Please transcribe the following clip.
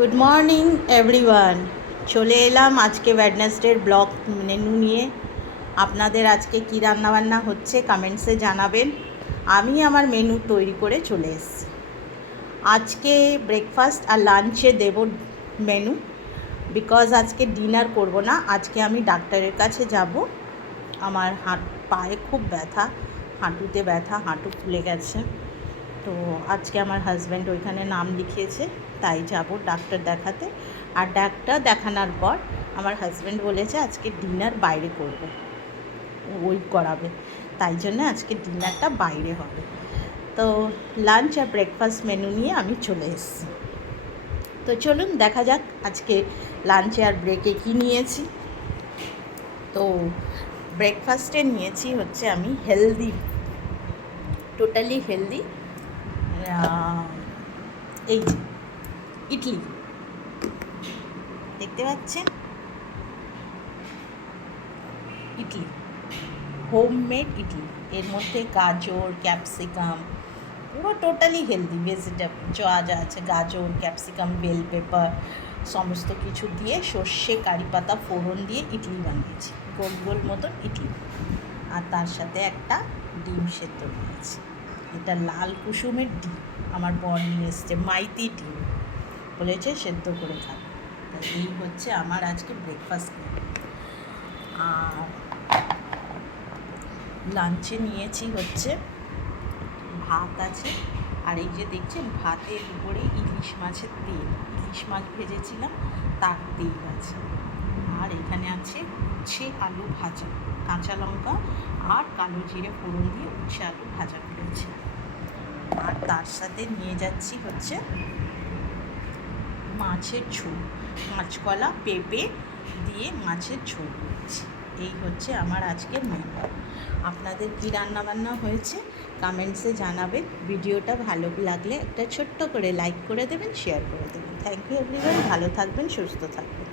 Good morning everyone. চলে এলাম আজকে ওয়েডনেসডের ব্লগ মেনু নিয়ে। আপনাদের আজকে কী রান্নাবান্না হচ্ছে কমেন্টসে জানাবেন। আমি আমার মেনু তৈরি করে চলে এসেছি। আজকে ব্রেকফাস্ট আর লাঞ্চে দেব মেনু, বিকজ আজকে ডিনার করব না। আজকে আমি ডাক্তারের কাছে যাব। আমার পায়ে খুব ব্যথা, হাঁটুতে ব্যথা, হাঁটু ফুলে গেছে। তো আজকে আমার হাজব্যান্ড ওইখানে নাম লিখিয়েছে, তাই যাব ডাক্তার দেখাতে। আর ডাক্তার দেখানোর পর আমার হাজব্যান্ড বলেছে আজকে ডিনার বাইরে করবে, ওই করাবে, তাই জন্য আজকে ডিনারটা বাইরে হবে। তো লাঞ্চ আর ব্রেকফাস্ট মেনু নিয়ে আমি চলে এসেছি। তো চলুন দেখা যাক আজকে লাঞ্চে আর ব্রেকে কী নিয়েছি। তো ব্রেকফাস্টে নিয়েছি হচ্ছে আমি হেলদি, টোটালি হেলদি, এই ইডলি দেখতে পাচ্ছেন, ইডলি, হোমমেড ইডলি। এর মধ্যে গাজর, ক্যাপসিকাম, পুরো টোটালি হেলদি ভেজিটেবল যা যা আছে, গাজর, ক্যাপসিকাম, বেল পেপার সমস্ত কিছু দিয়ে সর্ষে কারি পাতা ফোড়ন দিয়ে ইডলি বানিয়েছি, গোল গোল মতন ইডলি। আর তার সাথে একটা ডিম সেদ্ধ নিয়েছি। এটা লাল কুসুমের ডিম, আমার বর নিয়ে এসছে, মাইতি ডিম, বলেছে সেদ্ধ করে খাবে। এই হচ্ছে আমার আজকে ব্রেকফাস্ট। আর লাঞ্চে নিয়েছি হচ্ছে ভাত আছে, আর এই যে দেখছেন ভাতের উপরে ইলিশ মাছের তেল, ইলিশ মাছ ভেজেছিলাম তার তেল আছে। আর এখানে আছে উচ্ছে আলু ভাজা, কাঁচা লঙ্কা আর কালো জিরে ফোড়ন দিয়ে উচ্ছে আলু ভাজা করেছি। আর তার সাথে নিয়ে যাচ্ছি হচ্ছে মাছের ঝোল, কাঁচকলা পেঁপে দিয়ে মাছের ঝোল করেছি। এই হচ্ছে আমার আজকের মেনু। আপনাদের কী রান্নাবান্না হয়েছে কমেন্টসে জানাবেন। ভিডিওটা ভালো লাগলে একটা ছোট্ট করে লাইক করে দেবেন, শেয়ার করে দেবেন। Thank you everyone. ভালো থাকবেন, সুস্থ থাকবেন।